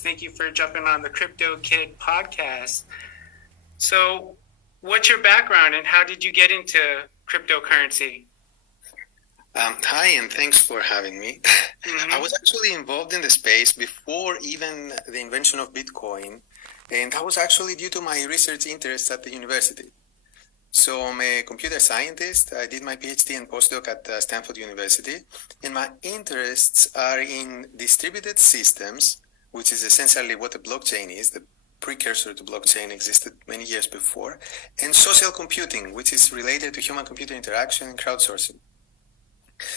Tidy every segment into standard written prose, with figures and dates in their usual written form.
NICOLAS. Thank you for jumping on the Crypto Kid podcast. So, what's your background and how did you get into cryptocurrency? Hi, and thanks for having me. I was actually involved in the space before even the invention of Bitcoin, and that was actually due to my research interests at the university. So I'm a computer scientist. I did my PhD and postdoc at Stanford University, and my interests are in distributed systems, which is essentially what a blockchain is. The precursor to blockchain existed many years before, and social computing, which is related to human-computer interaction and crowdsourcing.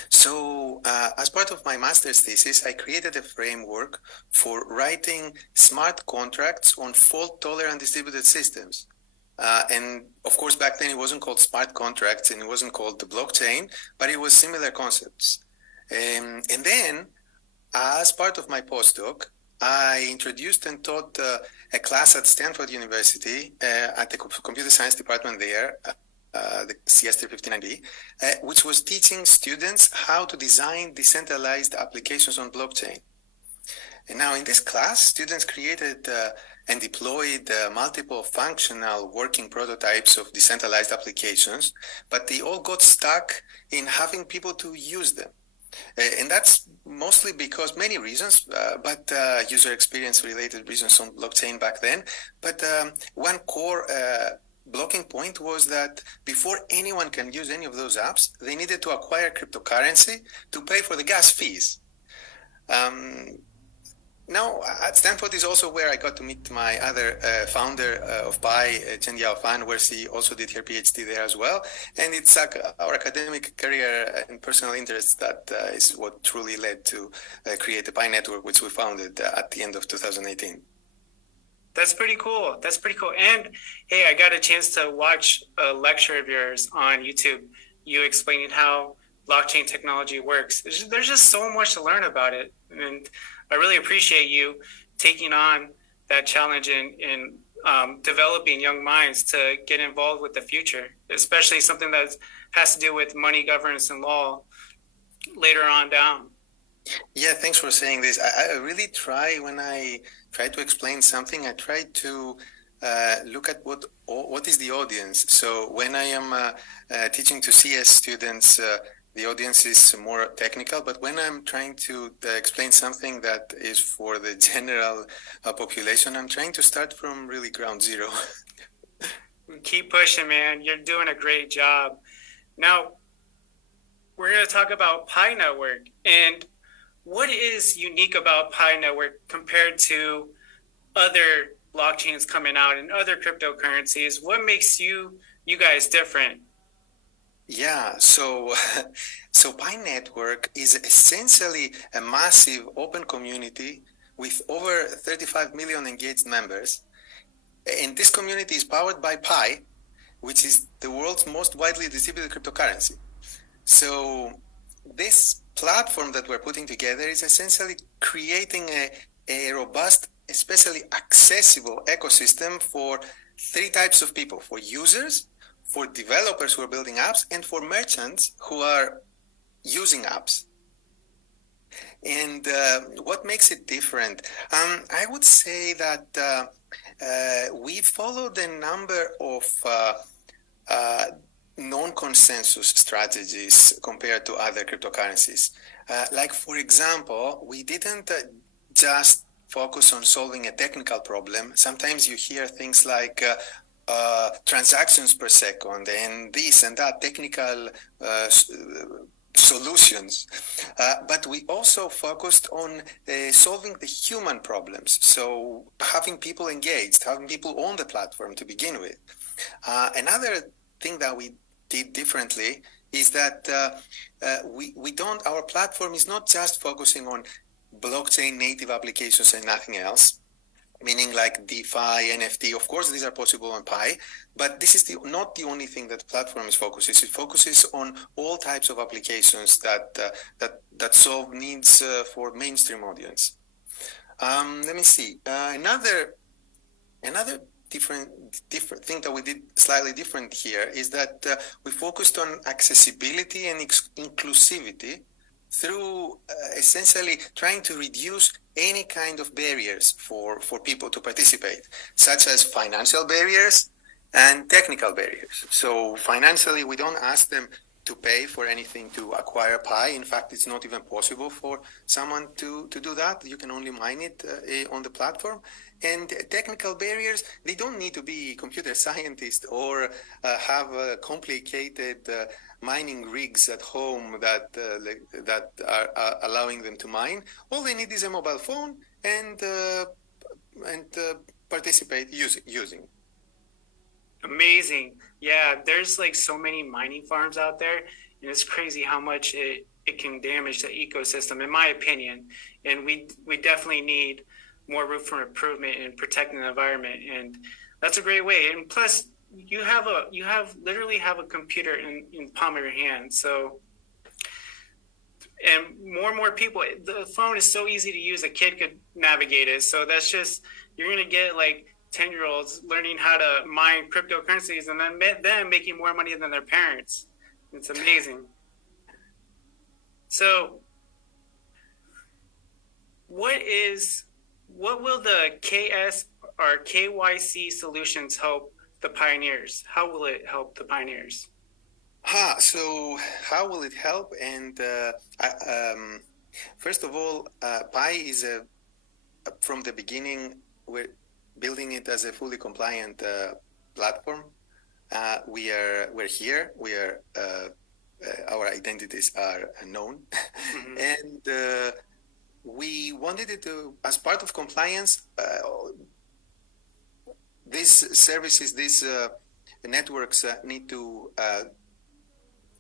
So as part of my master's thesis, I created a framework for writing smart contracts on fault-tolerant distributed systems. And of course, back then it wasn't called smart contracts and it wasn't called the blockchain, but it was similar concepts. And then, as part of my postdoc, I introduced and taught a class at Stanford University at the computer science department there, the CS359B, which was teaching students how to design decentralized applications on blockchain. And now in this class, students created and deployed multiple functional working prototypes of decentralized applications, but they all got stuck in having people to use them. And that's mostly because many reasons, but user experience related reasons on blockchain back then. But one core blocking point was that before anyone can use any of those apps, they needed to acquire cryptocurrency to pay for the gas fees. Now, at Stanford is also where I got to meet my other founder of Pi, Chen Yaofan, where she also did her PhD there as well. And it's our academic career and personal interests that is what truly led to create the Pi network, which we founded at the end of 2018. That's pretty cool. That's pretty cool. And hey, I got a chance to watch a lecture of yours on YouTube. You explaining how blockchain technology works. There's just so much to learn about it. And I really appreciate you taking on that challenge in developing young minds to get involved with the future, especially something that has to do with money governance and law later on down. Yeah, thanks for saying this. I really try, when I try to explain something, I try to look at what is the audience. So when I am teaching to CS students, the audience is more technical, but when I'm trying to explain something that is for the general population, I'm trying to start from really ground zero. Keep pushing, man. You're doing a great job. Now, we're going to talk about Pi Network. And what is unique about Pi Network compared to other blockchains coming out and other cryptocurrencies? What makes you guys different? Yeah, so Pi Network is essentially a massive open community with over 35 million engaged members. And this community is powered by Pi, which is the world's most widely distributed cryptocurrency. So this platform that we're putting together is essentially creating a robust, especially accessible ecosystem for three types of people: for users, for developers who are building apps, and for merchants who are using apps. And what makes it different? I would say that we followed a number of non-consensus strategies compared to other cryptocurrencies. Like, for example, we didn't just focus on solving a technical problem. Sometimes you hear things like transactions per second and this and that technical solutions. But we also focused on solving the human problems. So having people engaged, having people on the platform to begin with. Another thing that we did differently is that our platform is not just focusing on blockchain native applications and nothing else, meaning like DeFi, NFT. Of course, these are possible on Pi, but this is not the only thing that the platform is focuses. It focuses on all types of applications that solve needs for mainstream audience. Let me see. Another different thing that we did slightly different here is that we focused on accessibility and inclusivity through essentially trying to reduce any kind of barriers for people to participate, such as financial barriers and technical barriers. So financially, we don't ask them to pay for anything to acquire Pi. In fact, it's not even possible for someone to do that. You can only mine it on the platform. And technical barriers, they don't need to be computer scientists or have complicated mining rigs at home that are allowing them to mine. All they need is a mobile phone and participate using. Amazing. Yeah, there's like so many mining farms out there, and it's crazy how much it can damage the ecosystem, in my opinion. And we definitely need more room for improvement in protecting the environment, and that's a great way. And plus, you literally have a computer in palm of your hand. So, and more people, the phone is so easy to use. A kid could navigate it. So that's just, you're gonna get like 10-year-olds learning how to mine cryptocurrencies and then them making more money than their parents. It's amazing. So what will the KS or KYC solutions help the pioneers? How will it help the pioneers? So how will it help? And first of all, Pi is from the beginning, we're building it as a fully compliant platform. We're here. Our identities are known, mm-hmm. And we wanted it to, as part of compliance, these services, these networks need to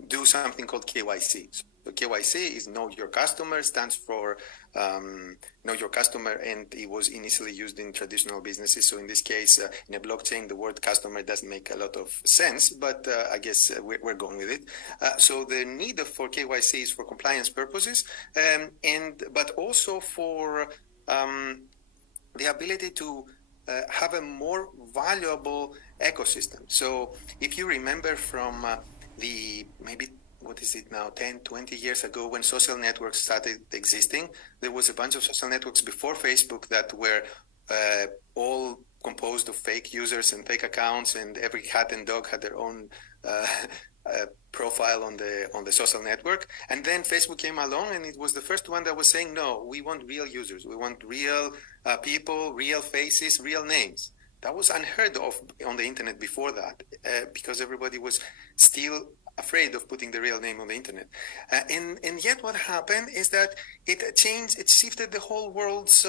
do something called KYC. So KYC is Know Your Customer, stands for Know Your Customer, and it was initially used in traditional businesses. So in this case, in a blockchain, the word customer doesn't make a lot of sense, but I guess we're going with it. So the need for KYC is for compliance purposes, but also for the ability to have a more valuable ecosystem. So if you remember from what is it now, 10, 20 years ago, when social networks started existing, there was a bunch of social networks before Facebook that were all composed of fake users and fake accounts, and every cat and dog had their own profile on the social network. And then Facebook came along, and it was the first one that was saying, no, we want real users. We want real people, real faces, real names. That was unheard of on the internet before that, because everybody was still afraid of putting the real name on the internet. And yet what happened is that it shifted the whole world's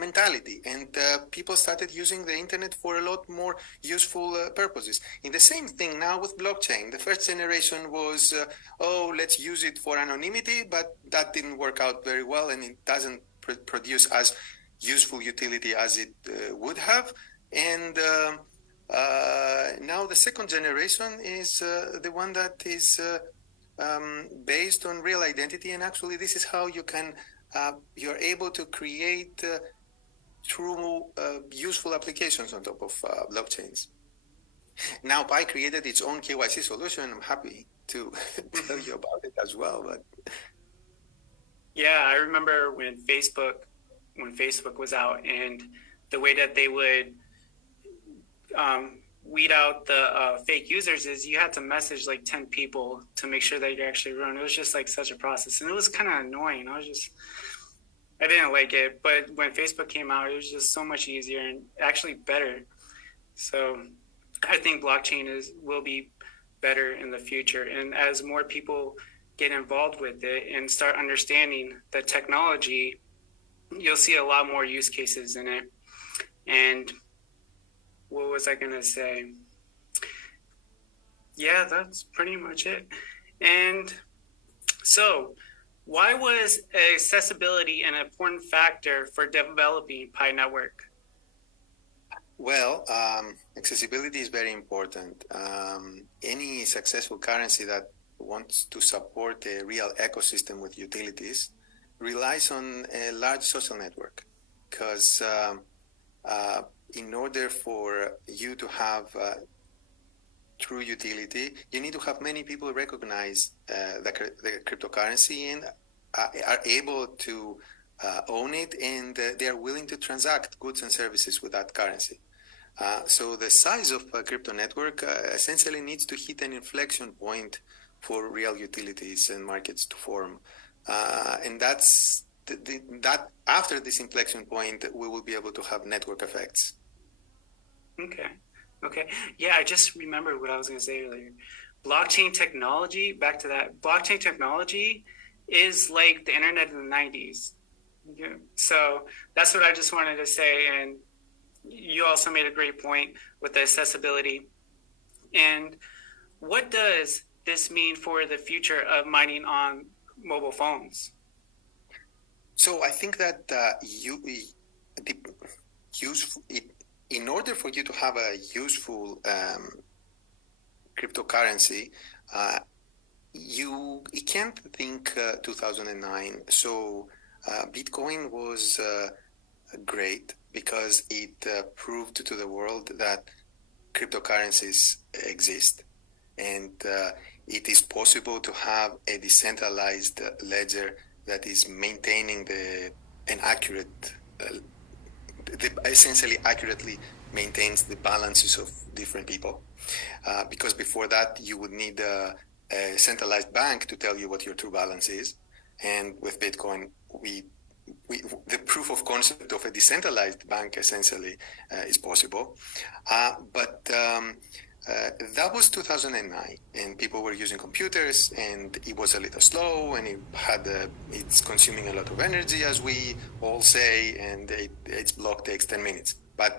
mentality, and people started using the internet for a lot more useful purposes. In the same thing now with blockchain. The first generation was, let's use it for anonymity, but that didn't work out very well, and it doesn't produce as useful utility as it would have. And now the second generation is the one that is based on real identity, and actually this is how you're able to create true useful applications on top of blockchains. Now Pi created its own KYC solution. I'm happy to tell you about it as well. But yeah, I remember when Facebook was out, and the way that they would weed out the fake users is you had to message like 10 people to make sure that you're actually real. It was just like such a process, and it was kind of annoying. I didn't like it, but when Facebook came out, it was just so much easier and actually better. So I think blockchain will be better in the future, and as more people get involved with it and start understanding the technology, you'll see a lot more use cases in it. And what was I going to say? Yeah, that's pretty much it. And so why was accessibility an important factor for developing Pi Network? Well, accessibility is very important. Any successful currency that wants to support a real ecosystem with utilities relies on a large social network, because in order for you to have true utility, you need to have many people recognize the cryptocurrency and are able to own it, and they are willing to transact goods and services with that currency. So the size of a crypto network essentially needs to hit an inflection point for real utilities and markets to form. And that's that after this inflection point, we will be able to have network effects. Okay. Yeah, I just remembered what I was going to say earlier. Blockchain technology, back to that, blockchain technology is like the internet in the 90s. Yeah. So that's what I just wanted to say. And you also made a great point with the accessibility. And what does this mean for the future of mining on mobile phones? So I think that in order for you to have a useful cryptocurrency, you can't think 2009. So Bitcoin was great because it proved to the world that cryptocurrencies exist, and it is possible to have a decentralized ledger that is maintaining essentially accurately maintains the balances of different people. Because before that, you would need a centralized bank to tell you what your true balance is. And with Bitcoin, the proof of concept of a decentralized bank essentially is possible. But that was 2009, and people were using computers, and it was a little slow, and it's consuming a lot of energy, as we all say, and its block takes 10 minutes. But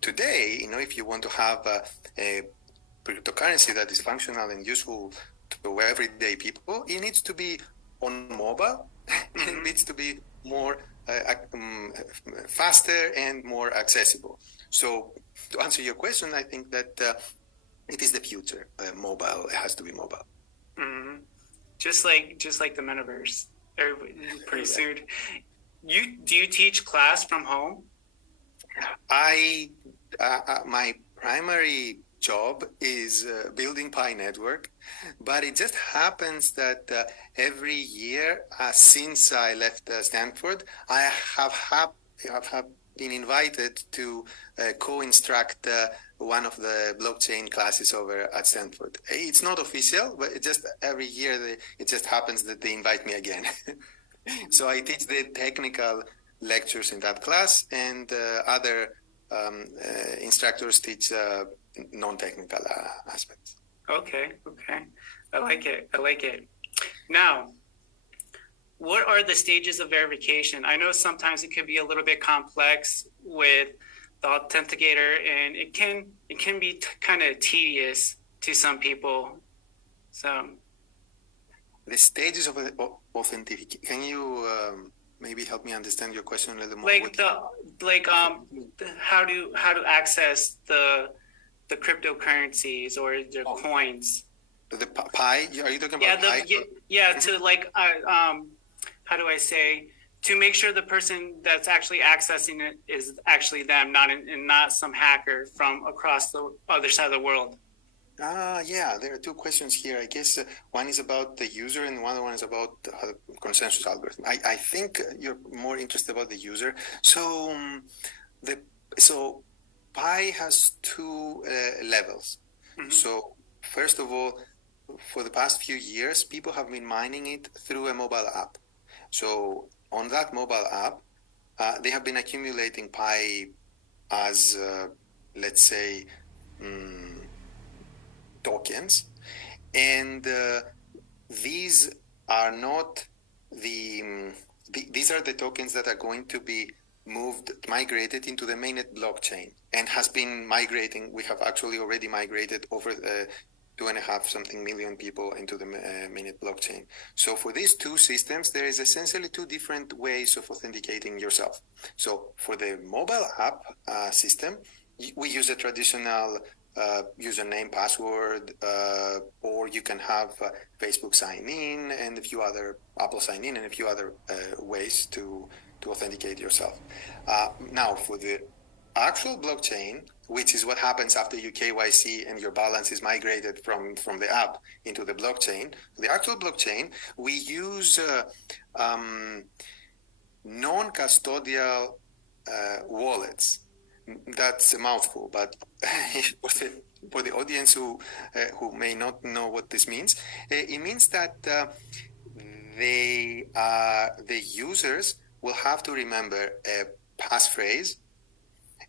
today, if you want to have a cryptocurrency that is functional and useful to everyday people, it needs to be on mobile, and it needs to be more faster and more accessible. So to answer your question, I think that it is the future. Mobile, it has to be mobile. Mm-hmm. Just like the metaverse. Pretty soon. Do you teach class from home? My primary job is building Pi network, but it just happens that every year since I left Stanford, I have been invited to co-instruct one of the blockchain classes over at Stanford. It's not official, but it just every year it just happens that they invite me again. So I teach the technical lectures in that class, and other instructors teach non-technical aspects. Okay. I like it. Now, what are the stages of verification? I know sometimes it can be a little bit complex with the authenticator, and it can be kind of tedious to some people. So the stages of authentication. Can you maybe help me understand your question a little more? How to access the cryptocurrencies or the coins. The Pi? Are you talking about Pi? How do I say, to make sure the person that's actually accessing it is actually them, not some hacker from across the other side of the world. Yeah, there are two questions here. I guess one is about the user and one is about the consensus algorithm. I think you're more interested about the user. So Pi has two levels. Mm-hmm. So first of all, for the past few years, people have been mining it through a mobile app. So on that mobile app, they have been accumulating Pi as, let's say, tokens. And these are not these are the tokens that are going to be migrated into the mainnet blockchain, and has been migrating. We have actually already migrated over 2.5 something million people into the mainnet blockchain. So for these two systems, there is essentially two different ways of authenticating yourself. So for the mobile app system, we use a traditional username, password, or you can have Facebook sign in and a few other, Apple sign in and a few other ways to authenticate yourself. Now for the actual blockchain, which is what happens after you KYC and your balance is migrated from the app into the blockchain, the actual blockchain, we use non-custodial wallets. That's a mouthful, but for the audience who may not know what this means, it means that the users will have to remember a passphrase,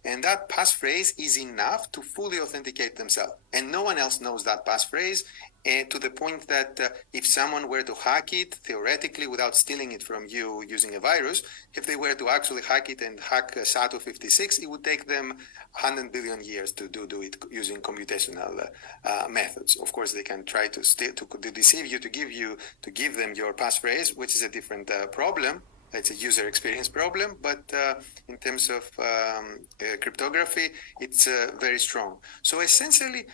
and that passphrase is enough to fully authenticate themselves. And no one else knows that passphrase, to the point that if someone were to hack it, theoretically, without stealing it from you using a virus, if they were to actually hack it and hack SATO 56, it would take them 100 billion years to do it using computational methods. Of course, they can try to deceive you, to give them your passphrase, which is a different problem. It's a user experience problem, but in terms of cryptography, it's very strong. So essentially,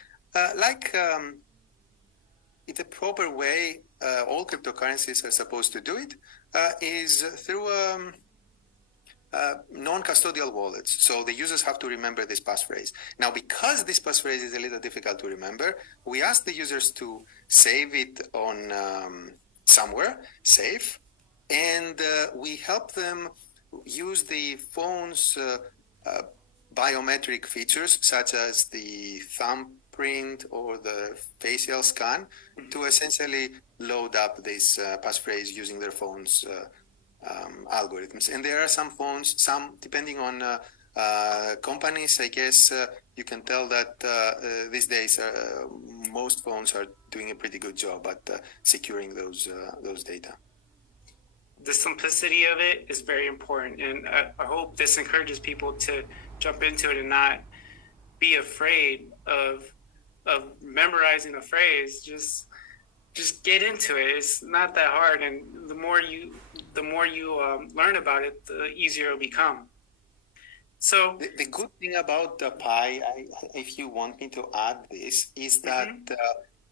the proper way all cryptocurrencies are supposed to do it is through non-custodial wallets. So the users have to remember this passphrase. Now, because this passphrase is a little difficult to remember, we ask the users to save it on somewhere safe, and we help them use the phone's biometric features, such as the thumbprint or the facial scan, to essentially load up this passphrase using their phone's algorithms. And there are some phones, depending on companies, I guess you can tell that these days most phones are doing a pretty good job at securing those data. The simplicity of it is very important, and I hope this encourages people to jump into it and not be afraid of memorizing a phrase. Just get into it. It's not that hard, and the more you learn about it, the easier it'll become. So the good thing about the Pi, if you want me to add this, is that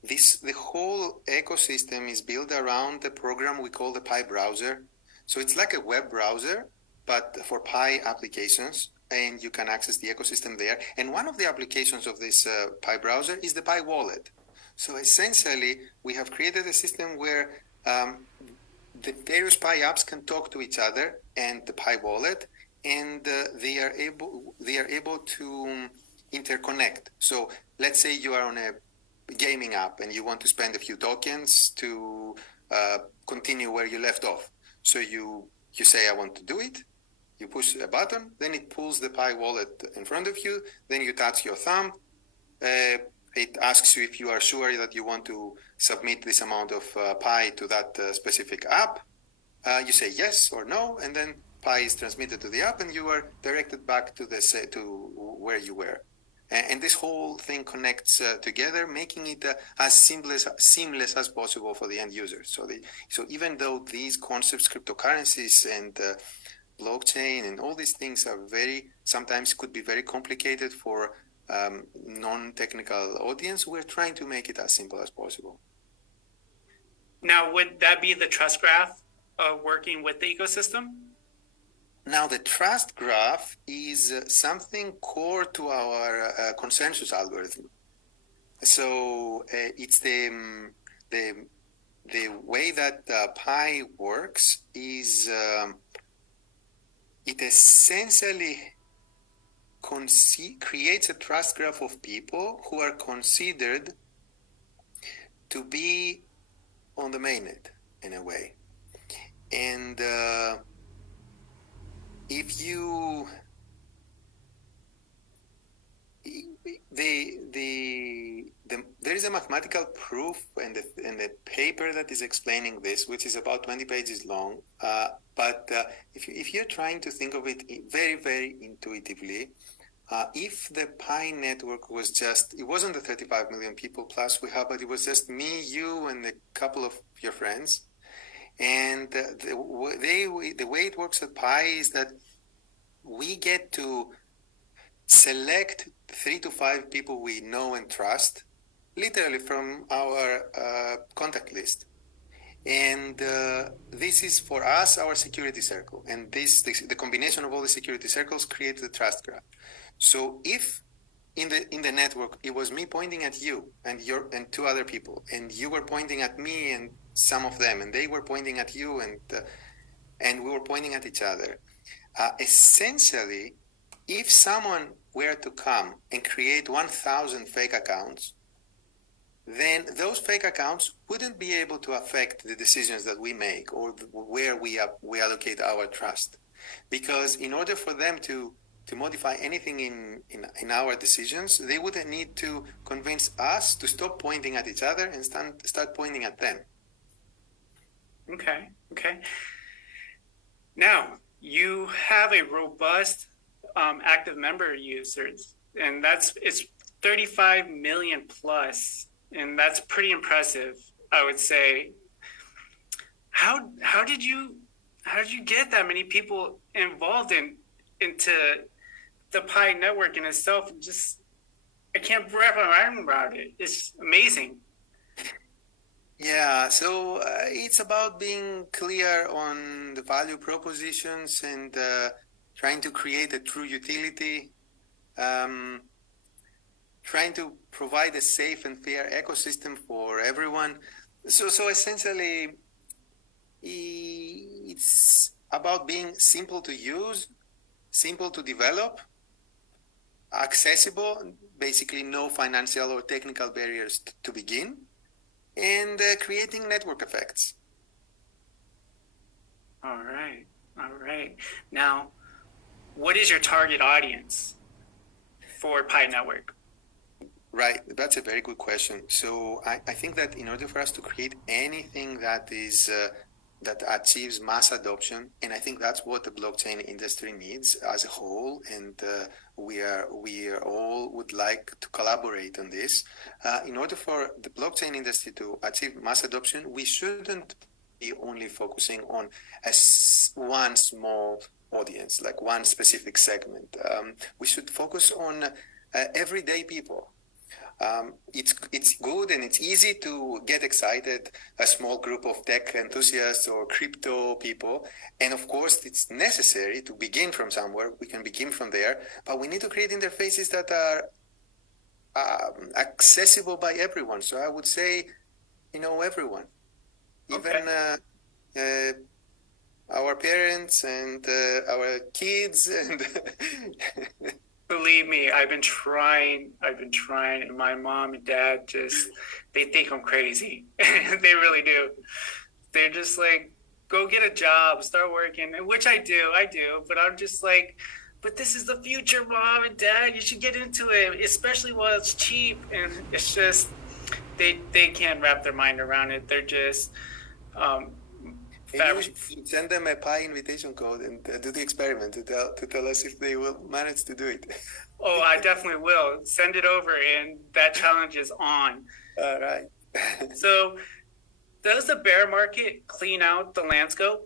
the whole ecosystem is built around the program we call the Pi browser. So it's like a web browser, but for Pi applications, and you can access the ecosystem there. And one of the applications of this Pi browser is the Pi wallet. So essentially, we have created a system where the various Pi apps can talk to each other and the Pi wallet, and they are able to interconnect. So let's say you are on a gaming app and you want to spend a few tokens to continue where you left off. So you say, I want to do it. You push a button, then it pulls the Pi wallet in front of you. Then you touch your thumb. It asks you if you are sure that you want to submit this amount of Pi to that specific app. You say yes or no, and then Pi is transmitted to the app, and you are directed back to where you were. And this whole thing connects together, making it as seamless as possible for the end user. So even though these concepts, cryptocurrencies and blockchain and all these things are sometimes could be very complicated for non-technical audience, we're trying to make it as simple as possible. Now, would that be the trust graph working with the ecosystem? Now, the trust graph is something core to our consensus algorithm. So it's the way that Pi works is it essentially creates a trust graph of people who are considered to be on the mainnet in a way. And if you there is a mathematical proof and a paper that is explaining this, which is about 20 pages long. But if you're trying to think of it very, very intuitively, if the Pi network was it wasn't the 35 million people plus we have, but it was just me, you, and a couple of your friends. And the way it works at Pi is that we get to select 3 to 5 people we know and trust, literally from our contact list. And this is for us our security circle, and the combination of all the security circles creates the trust graph. So if in the network it was me pointing at you and two other people, and you were pointing at me and some of them, and they were pointing at you, and we were pointing at each other, essentially, if someone were to come and create 1,000 fake accounts, then those fake accounts wouldn't be able to affect the decisions that we make or where we allocate our trust. Because in order for them to modify anything in our decisions, they would need to convince us to stop pointing at each other and start pointing at them. Okay. Now, you have a robust active member users, and it's 35 million plus, and that's pretty impressive, I would say. How did you get that many people involved into the Pi network in itself? I can't wrap my mind around it. It's amazing. Yeah, so it's about being clear on the value propositions and trying to create a true utility, trying to provide a safe and fair ecosystem for everyone. So essentially, it's about being simple to use, simple to develop, accessible, basically no financial or technical barriers to begin, and creating network effects. All right. Now, what is your target audience for Pi Network? Right, that's a very good question. So I think that in order for us to create anything that is that achieves mass adoption, and I think that's what the blockchain industry needs as a whole, and we all would like to collaborate on this. In order for the blockchain industry to achieve mass adoption, we shouldn't be only focusing on one small audience, like one specific segment. We should focus on everyday people. It's good and it's easy to get excited, a small group of tech enthusiasts or crypto people. And of course, it's necessary to begin from somewhere. We can begin from there, but we need to create interfaces that are accessible by everyone. So I would say, everyone, even our parents and our kids and Believe me, I've been trying, and my mom and dad they think I'm crazy. They really do. They're just like, go get a job, start working, which I do, but I'm just like, but this is the future, mom and dad, you should get into it, especially while it's cheap. And it's just, they can't wrap their mind around it. They're just, you send them a Pi invitation code and do the experiment to tell us if they will manage to do it. Oh, I definitely will. Send it over, and that challenge is on. All right. So, does the bear market clean out the landscape?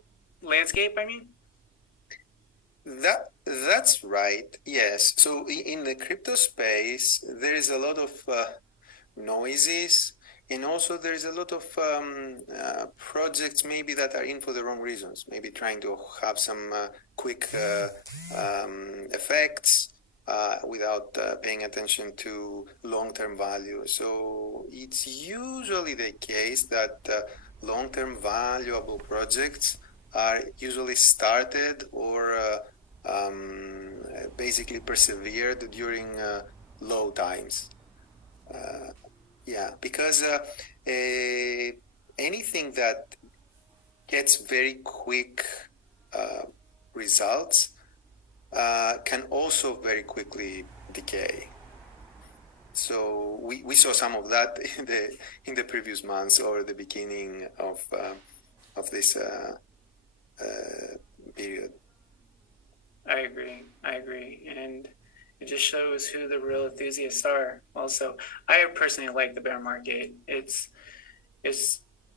I mean, that's right. Yes. So in the crypto space, there is a lot of noises. And also there is a lot of projects maybe that are in for the wrong reasons, maybe trying to have some quick effects without paying attention to long-term value. So it's usually the case that long-term valuable projects are usually started or basically persevered during low times. Yeah, because anything that gets very quick results can also very quickly decay. So we saw some of that in the previous months or the beginning of this period. I agree, and it just shows who the real enthusiasts are. Also, I personally like the bear market. It's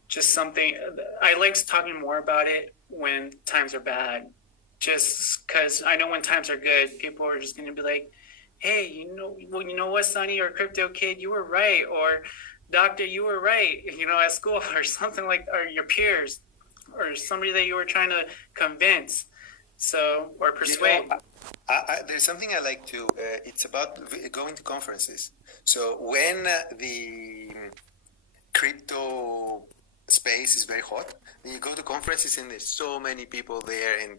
just something I like talking more about it when times are bad. Just because I know when times are good, people are just going to be like, "Hey, you know what, Sonny or Crypto Kid, you were right," or doctor, you were right, at school or something like, or your peers or somebody that you were trying to convince. So, or persuade. There's something I like to, it's about going to conferences. So when the crypto space is very hot, then you go to conferences and there's so many people there, and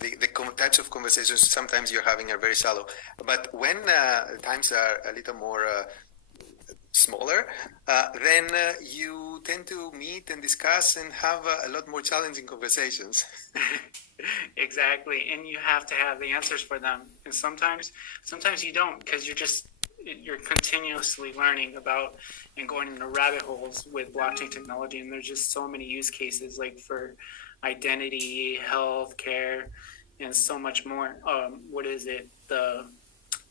the types of conversations sometimes you're having are very shallow. But when times are a little more smaller, then you tend to meet and discuss and have a lot more challenging conversations. Exactly, and you have to have the answers for them. And sometimes you don't, because you're continuously learning about and going into rabbit holes with blockchain technology. And there's just so many use cases, like for identity, healthcare, and so much more. The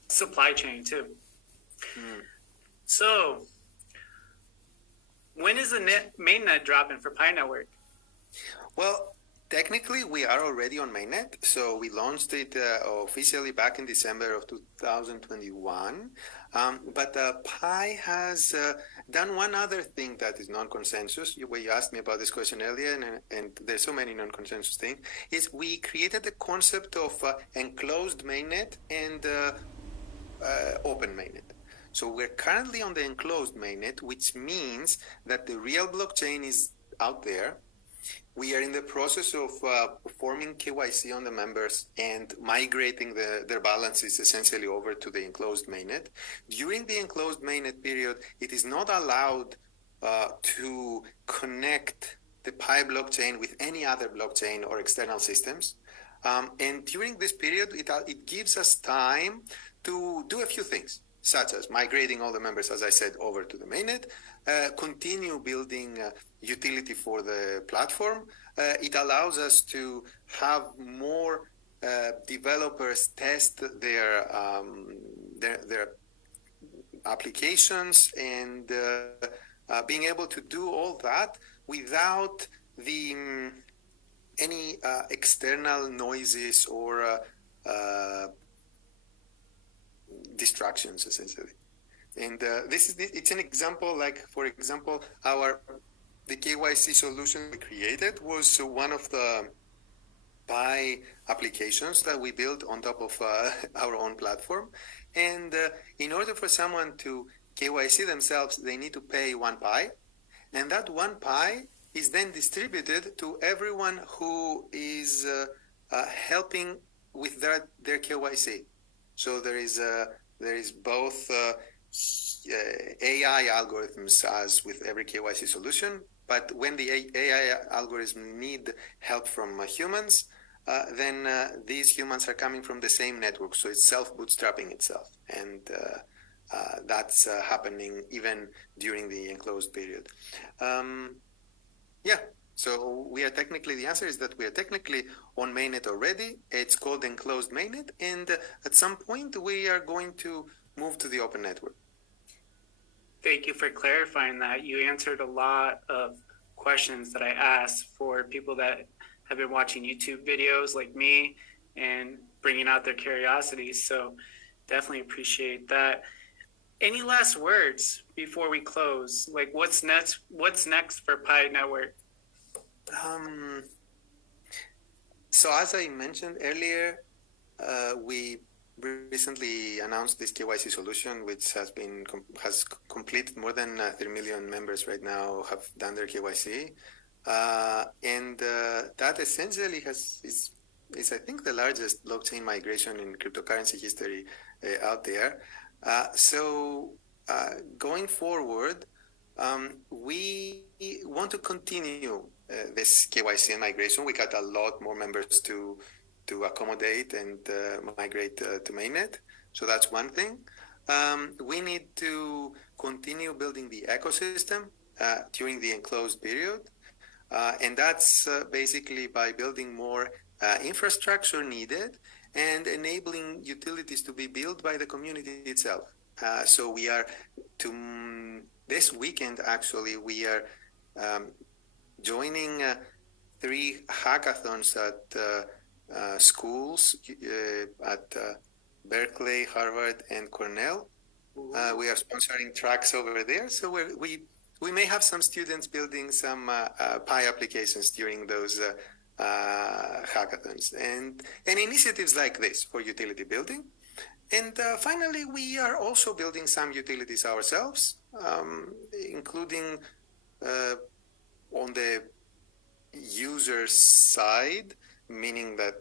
supply chain too. So, when is the mainnet dropping for Pi Network? Well, technically, we are already on mainnet. So we launched it officially back in December of 2021. But Pi has done one other thing that is non-consensus. You asked me about this question earlier, and there's so many non-consensus things, is we created the concept of enclosed mainnet and open mainnet. So we're currently on the enclosed mainnet, which means that the real blockchain is out there. We are in the process of performing KYC on the members and migrating their balances essentially over to the enclosed mainnet. During the enclosed mainnet period, it is not allowed to connect the Pi blockchain with any other blockchain or external systems. And during this period, it gives us time to do a few things, such as migrating all the members, as I said, over to the mainnet, continue building utility for the platform. It allows us to have more developers test their applications, and being able to do all that without any external noises or distractions, essentially. And it's an example, like, for example, the KYC solution we created was one of the Pi applications that we built on top of our own platform. And in order for someone to KYC themselves, they need to pay 1 Pi. And that 1 Pi is then distributed to everyone who is helping with their KYC. So there is both AI algorithms, as with every KYC solution, but when the AI algorithms need help from humans, then these humans are coming from the same network, so it's self-bootstrapping itself, and that's happening even during the enclosed period. So the answer is that we are technically on mainnet already. It's called enclosed mainnet, and at some point we are going to move to the open network. Thank you for clarifying that. You answered a lot of questions that I asked for people that have been watching YouTube videos like me and bringing out their curiosities. So definitely appreciate that. Any last words before we close? Like, what's next for Pi Network? So as I mentioned earlier, we recently announced this KYC solution, which has completed more than 3 million members right now have done their KYC, and that essentially is I think the largest blockchain migration in cryptocurrency history out there. So going forward, we want to continue this KYC and migration. We got a lot more members to accommodate and migrate to mainnet. So that's one thing. We need to continue building the ecosystem during the enclosed period. And that's basically by building more infrastructure needed and enabling utilities to be built by the community itself. So we are, this weekend actually, we are joining 3 hackathons at schools at Berkeley, Harvard, and Cornell, We are sponsoring tracks over there, so we may have some students building some Pi applications during those hackathons and initiatives like this for utility building. And finally, we are also building some utilities ourselves, including on the user side, meaning that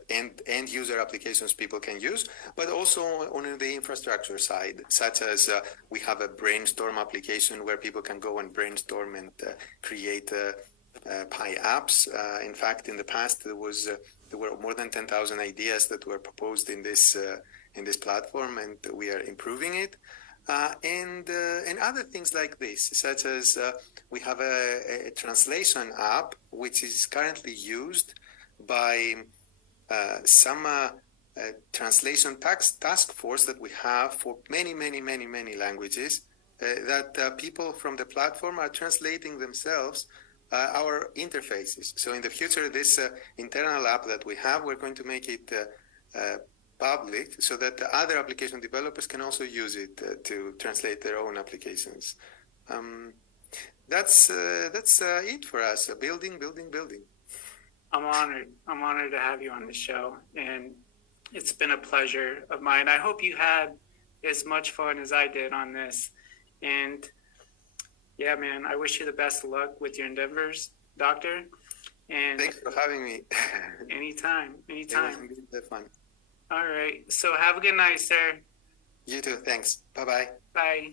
end user applications people can use, but also on the infrastructure side, such as we have a brainstorm application where people can go and brainstorm and create Pi apps. In fact, in the past, there were more than 10,000 ideas that were proposed in this platform, and we are improving it. And other things like this, such as we have a translation app, which is currently used by some translation task force that we have for many languages, that people from the platform are translating themselves our interfaces. So in the future, this internal app that we have, we're going to make it public so that the other application developers can also use it to translate their own applications. That's it for us. Building. I'm honored to have you on the show, and it's been a pleasure of mine. I hope you had as much fun as I did on this. And yeah, man, I wish you the best of luck with your endeavors, Doctor. And thanks for having me. Anytime. It was indeed fun. All right. So have a good night, sir. You too. Thanks. Bye-bye. Bye.